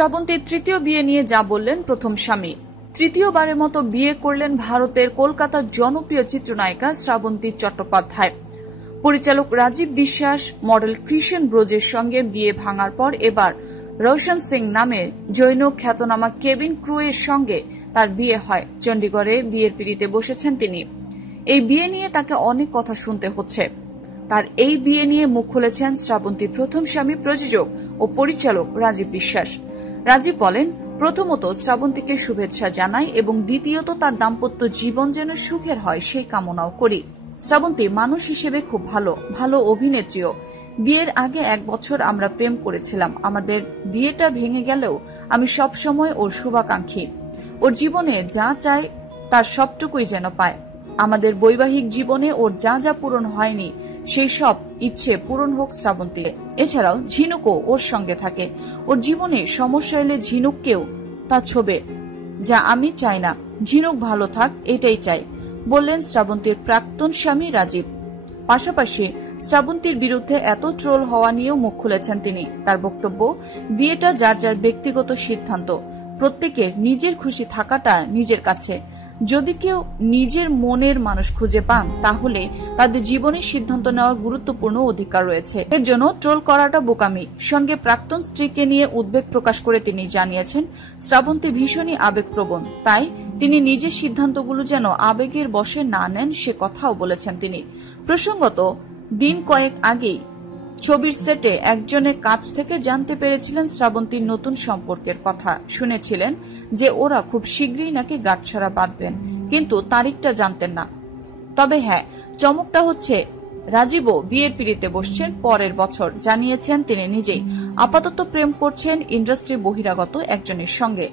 শ্রাবন্তীর তৃতীয় বিয়ে নিয়ে যা বললেন প্রথম স্বামী। তৃতীয়বারের মতো বিয়ে করলেন ভারতের কলকাতার জনপ্রিয় চিত্রনায়িকা শ্রাবন্তী চট্টোপাধ্যায়। পরিচালক রাজীব বিশ্বাস, মডেল কৃষণ ব্রোজের সঙ্গে বিয়ে ভাঙার পর এবার রোশন সিং নামে জৈন খ্যাতনামা কেবিন ক্রুয়ের সঙ্গে তার বিয়ে হয়। চণ্ডীগড়ে বিয়ের পিঁড়িতে বসেছেন তিনি। এই বিয়ে নিয়ে তাকে অনেক কথা শুনতে হচ্ছে। তার এই বিয়ে নিয়ে মুখ খুলেছেন শ্রাবন্তীর প্রথম স্বামী, প্রযোজক ও পরিচালক রাজীব বিশ্বাস। রাজীব বলেন, প্রথমত শ্রাবন্তীকে শুভেচ্ছা জানাই এবং দ্বিতীয়ত তার দাম্পত্য জীবন যেন সুখের হয় সেই কামনাও করি। শ্রাবন্তী মানুষ হিসেবে খুব ভালো অভিনেত্রীও। বিয়ের আগে 1 বছর আমরা প্রেম করেছিলাম। আমাদের বিয়েটা ভেঙে গেলেও আমি সবসময় ওর শুভাকাঙ্ক্ষী। ওর জীবনে যা চায় তার সবটুকুই যেন পায়। আমাদের বৈবাহিক জীবনে ওর যা যা পূরণ হয়নি সেই সব ইচ্ছে পূরণ হোক শ্রাবন্তী। এছাড়াও ঝিনুকও ওর সঙ্গে থাকে। ওর জীবনে সমস্যা এলে ঝিনুককেও তা ছোবে, যা আমি চাই না। ঝিনুক ভালো থাক, এটাই চাই, বললেন শ্রাবন্তীর প্রাক্তন স্বামী রাজীব। পাশাপাশি শ্রাবন্তীর বিরুদ্ধে এত ট্রোল হওয়া নিয়েও মুখ খুলেছেন তিনি। তার বক্তব্য, বিয়েটা যার যার ব্যক্তিগত সিদ্ধান্ত। প্রত্যেকের নিজের খুশি থাকাটা নিজের কাছে। যদি কেউ নিজের মনের মানুষ খুঁজে পান তাহলে তাদের জীবনের সিদ্ধান্ত নেওয়ার গুরুত্বপূর্ণ অধিকার রয়েছে। এর জন্য ট্রোল করাটা বোকামি। সঙ্গে প্রাক্তন স্ত্রীকে নিয়ে উদ্বেগ প্রকাশ করে তিনি জানিয়েছেন, শ্রাবন্তী ভীষণই আবেগপ্রবণ, তাই তিনি নিজের সিদ্ধান্তগুলো যেন আবেগের বশে না নেন সে কথাও বলেছেন তিনি। প্রসঙ্গত, দিন কয়েক আগেই ছবির সেটে একজনের কাছ থেকে জানতে পেরেছিলেন শ্রাবন্তীর নতুন সম্পর্কের কথা। শুনেছিলেন যে ওরা খুব শীঘ্রই নাকি গাঁটছড়া বাঁধবেন, কিন্তু তারিখটা জানতেন না। তবে হ্যাঁ, চমকটা হচ্ছে রাজীবও বিয়ের পিঁড়িতে বসছেন পরের বছর। জানিয়েছেন তিনি নিজেই আপাতত প্রেম করছেন ইন্ডাস্ট্রি বহিরাগত একজনের সঙ্গে।